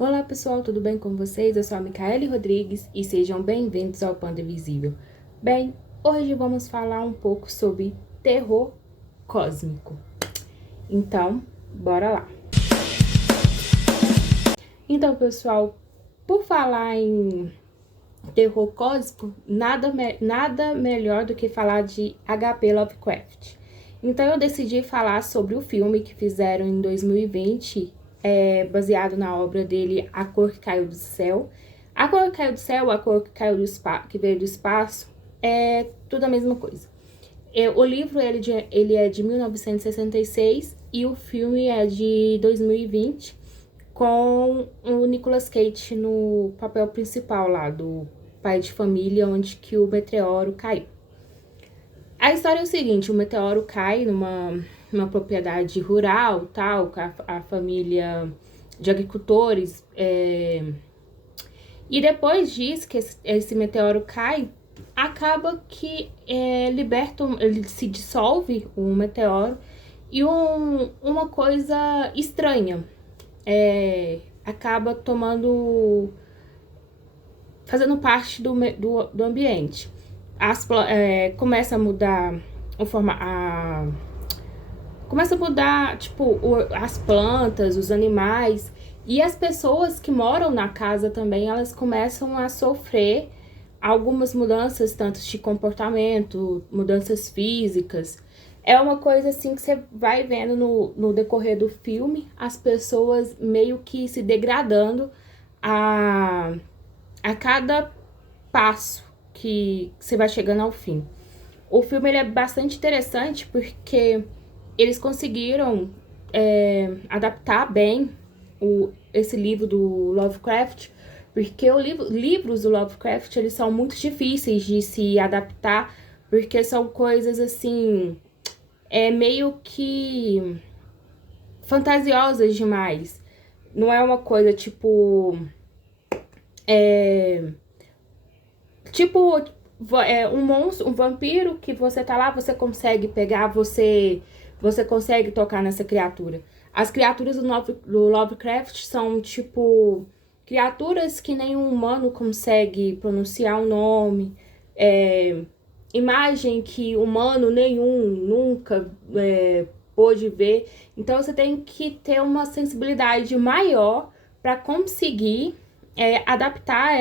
Olá pessoal, tudo bem com vocês? Eu sou a Micaele Rodrigues e sejam bem-vindos ao Panda Invisível. Bem, hoje vamos falar um pouco sobre terror cósmico. Então, bora lá! Então, pessoal, por falar em terror cósmico, nada melhor do que falar de H.P. Lovecraft. Então, eu decidi falar sobre o filme que fizeram em 2020, baseado na obra dele A Cor que Caiu do Céu. A Cor que Caiu do Céu, A Cor que Caiu do que veio do espaço, é tudo a mesma coisa. O livro ele é de 1966 e o filme é de 2020, com o Nicolas Cage no papel principal lá, do pai de família, onde que o meteoro caiu. A história é o seguinte: o meteoro cai numa propriedade rural, tal, com a família de agricultores, e depois disso que esse meteoro cai, acaba que ele se dissolve o meteoro e uma coisa estranha acaba fazendo parte do ambiente. Começa a mudar começa a mudar, tipo, as plantas, os animais, e as pessoas que moram na casa também, elas começam a sofrer algumas mudanças, tanto de comportamento, mudanças físicas. É uma coisa assim que você vai vendo no decorrer do filme, as pessoas meio que se degradando a cada passo que você vai chegando ao fim. O filme ele é bastante interessante porque eles conseguiram adaptar bem esse livro do Lovecraft, porque livros do Lovecraft eles são muito difíceis de se adaptar, porque são coisas assim, meio que fantasiosas demais. Não é uma coisa tipo um monstro, um vampiro que você tá lá, você consegue pegar, você consegue tocar nessa criatura. As criaturas do Lovecraft são tipo criaturas que nenhum humano consegue pronunciar o nome, imagem que humano nenhum nunca pôde ver. Então você tem que ter uma sensibilidade maior para conseguir adaptar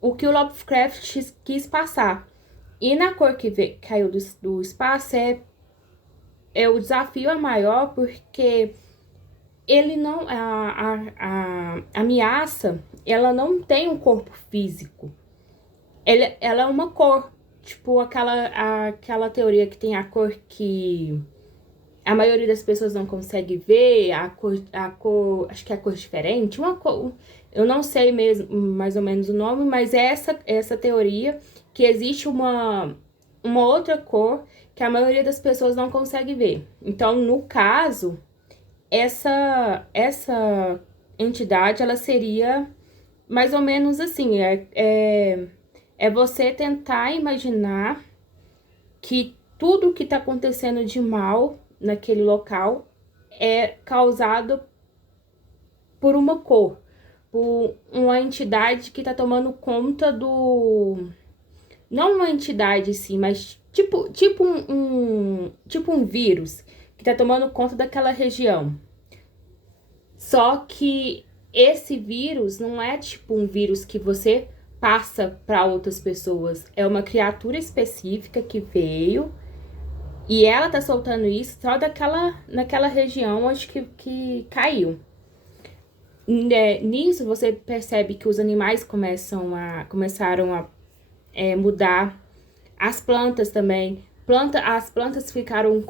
o que o Lovecraft quis passar. E na Cor que Caiu do Espaço, o desafio é maior porque ele não. A ameaça, ela não tem um corpo físico. Ela é uma cor. Tipo aquela teoria que tem a cor que a maioria das pessoas não consegue ver, a cor, acho que é a cor diferente, uma cor, eu não sei mesmo, mais ou menos o nome, mas é essa teoria que existe uma outra cor que a maioria das pessoas não consegue ver. Então, no caso, essa entidade, ela seria mais ou menos assim, você tentar imaginar que tudo que está acontecendo de mal naquele local é causado por uma cor, por uma entidade que tá tomando conta do... Não uma entidade sim, mas tipo um vírus que tá tomando conta daquela região. Só que esse vírus não é tipo um vírus que você passa para outras pessoas. É uma criatura específica que veio e ela tá soltando isso só naquela região onde que caiu. Nisso você percebe que os animais começaram a mudar. As plantas também. As plantas ficaram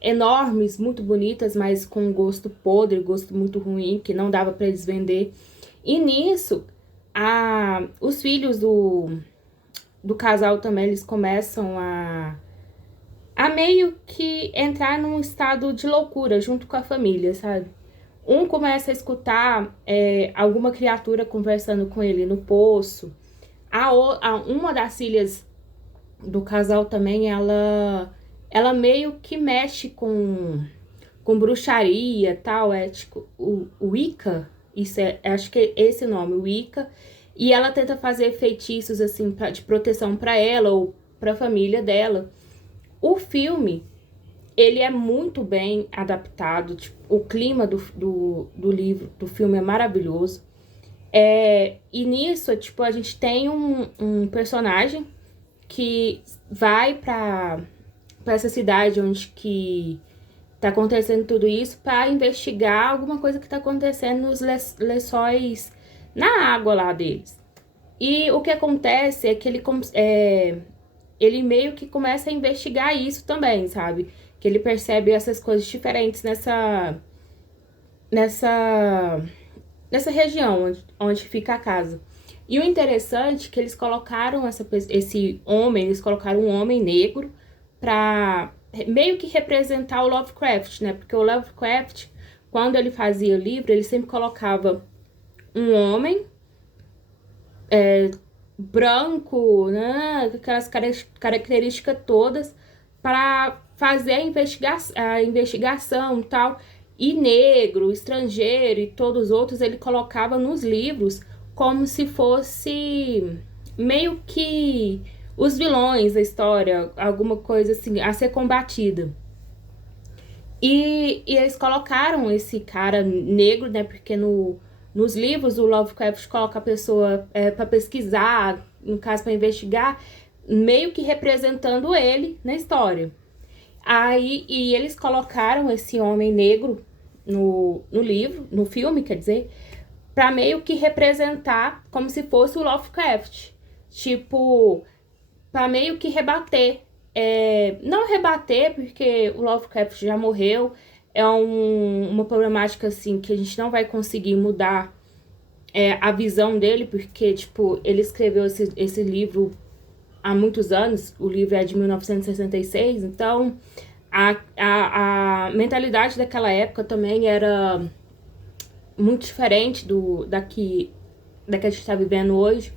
enormes, muito bonitas, mas com gosto podre, gosto muito ruim, que não dava para eles vender. E nisso, os filhos do casal também, eles começam a meio que entrar num estado de loucura junto com a família, sabe? Um começa a escutar alguma criatura conversando com ele no poço. Uma das filhas do casal também, ela meio que mexe com bruxaria, tal, tipo o Wicca, Isso acho que é esse nome, Wicca. E ela tenta fazer feitiços, assim, de proteção pra ela ou pra família dela. O filme, ele é muito bem adaptado, tipo, o clima do livro, do filme é maravilhoso. E nisso, tipo, a gente tem um personagem que vai pra essa cidade onde que tá acontecendo tudo isso para investigar alguma coisa que tá acontecendo nos lençóis na água lá deles. E o que acontece é que ele meio que começa a investigar isso também, sabe? Que ele percebe essas coisas diferentes nessa, nessa região onde fica a casa. E o interessante é que eles colocaram esse homem, eles colocaram um homem negro pra meio que representar o Lovecraft, né? Porque o Lovecraft, quando ele fazia o livro, ele sempre colocava um homem branco, né? Aquelas características todas para fazer a investigação e tal. E negro, estrangeiro e todos os outros ele colocava nos livros como se fosse meio que os vilões da história, alguma coisa assim, a ser combatida. E eles colocaram esse cara negro, né? Porque nos livros o Lovecraft coloca a pessoa para pesquisar, no caso para investigar, meio que representando ele na história. E eles colocaram esse homem negro no livro, no filme, quer dizer, para meio que representar como se fosse o Lovecraft. Tipo, para meio que rebater. Não rebater, porque o Lovecraft já morreu. É uma problemática, assim, que a gente não vai conseguir mudar a visão dele, porque, tipo, ele escreveu esse livro há muitos anos. O livro é de 1966, então a mentalidade daquela época também era muito diferente da que a gente está vivendo hoje.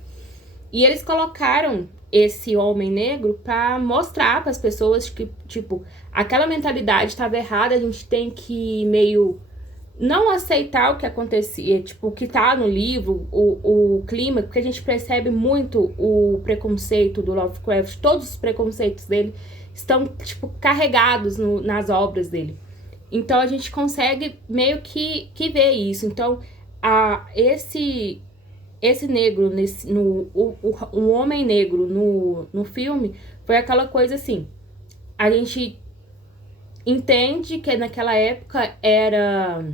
E eles colocaram esse homem negro para mostrar para as pessoas que, tipo, aquela mentalidade estava errada, a gente tem que meio não aceitar o que acontecia, tipo, o que tá no livro, o clima, porque a gente percebe muito o preconceito do Lovecraft, todos os preconceitos dele estão, tipo, carregados nas obras dele. Então a gente consegue meio que ver isso. Então, esse negro, um homem negro no filme, foi aquela coisa assim, a gente entende que naquela época era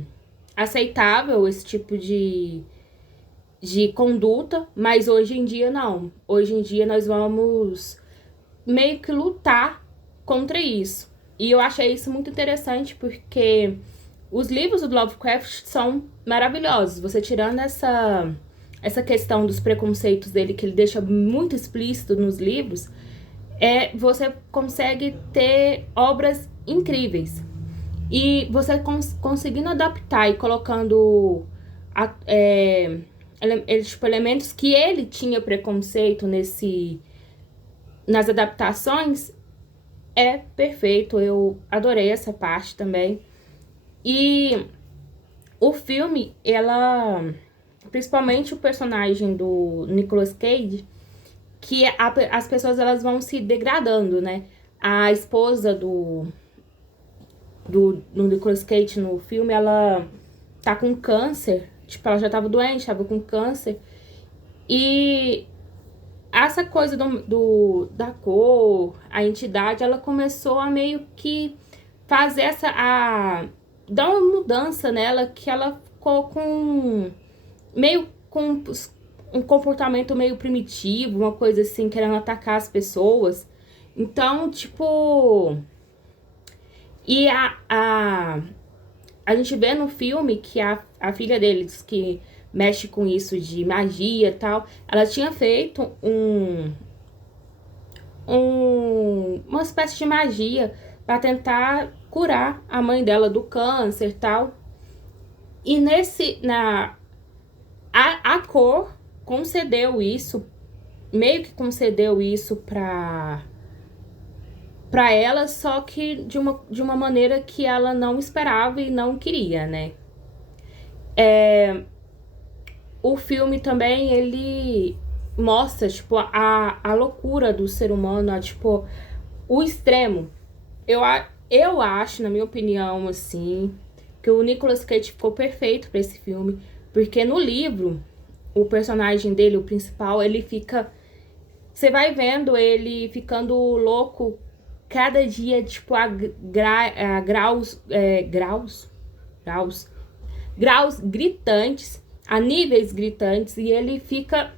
aceitável esse tipo de conduta, mas hoje em dia não. Hoje em dia nós vamos meio que lutar contra isso. E eu achei isso muito interessante porque os livros do Lovecraft são maravilhosos. Você tirando essa questão dos preconceitos dele, que ele deixa muito explícito nos livros, você consegue ter obras incríveis. E você conseguindo adaptar e colocando tipo, elementos que ele tinha preconceito nas adaptações, é perfeito. Eu adorei essa parte também. E o filme, principalmente o personagem do Nicolas Cage, que as pessoas elas vão se degradando, né? A esposa do Nicolas Cage no filme, ela tá com câncer. Tipo, ela já tava doente, tava com câncer. E essa coisa da cor, a entidade, ela começou a meio que fazer dar uma mudança nela, que ela ficou com um comportamento meio primitivo, uma coisa assim, querendo atacar as pessoas. Então, tipo... E a gente vê no filme que a filha deles, que mexe com isso de magia e tal, ela tinha feito uma espécie de magia para tentar curar a mãe dela do câncer e tal. E a cor concedeu isso, meio que concedeu isso pra ela, só que de uma maneira que ela não esperava e não queria, né? o filme também, ele mostra, tipo, a loucura do ser humano, tipo, o extremo. Eu acho, na minha opinião, assim, que o Nicolas Cage ficou perfeito pra esse filme, porque no livro, o personagem dele, o principal, ele fica... Você vai vendo ele ficando louco cada dia, tipo, a graus, graus gritantes, a níveis gritantes, e ele fica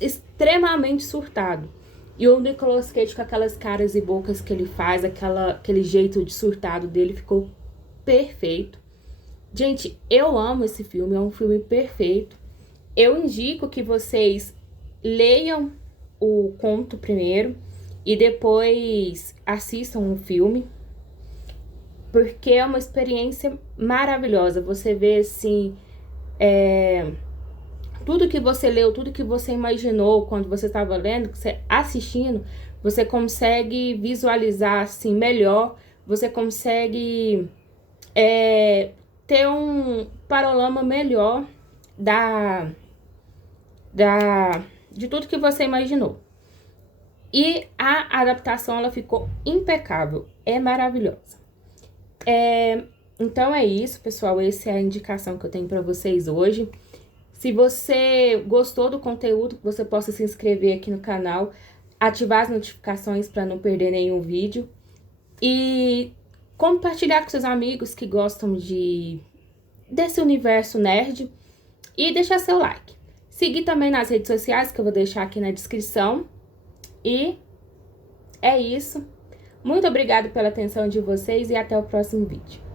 extremamente surtado. E o Nicolas Cage, com aquelas caras e bocas que ele faz, aquele jeito de surtado dele, ficou perfeito. Gente, eu amo esse filme, é um filme perfeito. Eu indico que vocês leiam o conto primeiro e depois assistam o filme, porque é uma experiência maravilhosa. Você vê, assim, tudo que você leu, tudo que você imaginou quando você estava lendo, você assistindo, você consegue visualizar, assim, melhor. Você consegue ter um panorama melhor de tudo que você imaginou. E a adaptação, ela ficou impecável, é maravilhosa. Então é isso, pessoal, essa é a indicação que eu tenho para vocês hoje. Se você gostou do conteúdo, você possa se inscrever aqui no canal, ativar as notificações para não perder nenhum vídeo e compartilhar com seus amigos que gostam desse universo nerd e deixar seu like. Seguir também nas redes sociais, que eu vou deixar aqui na descrição. E é isso. Muito obrigada pela atenção de vocês e até o próximo vídeo.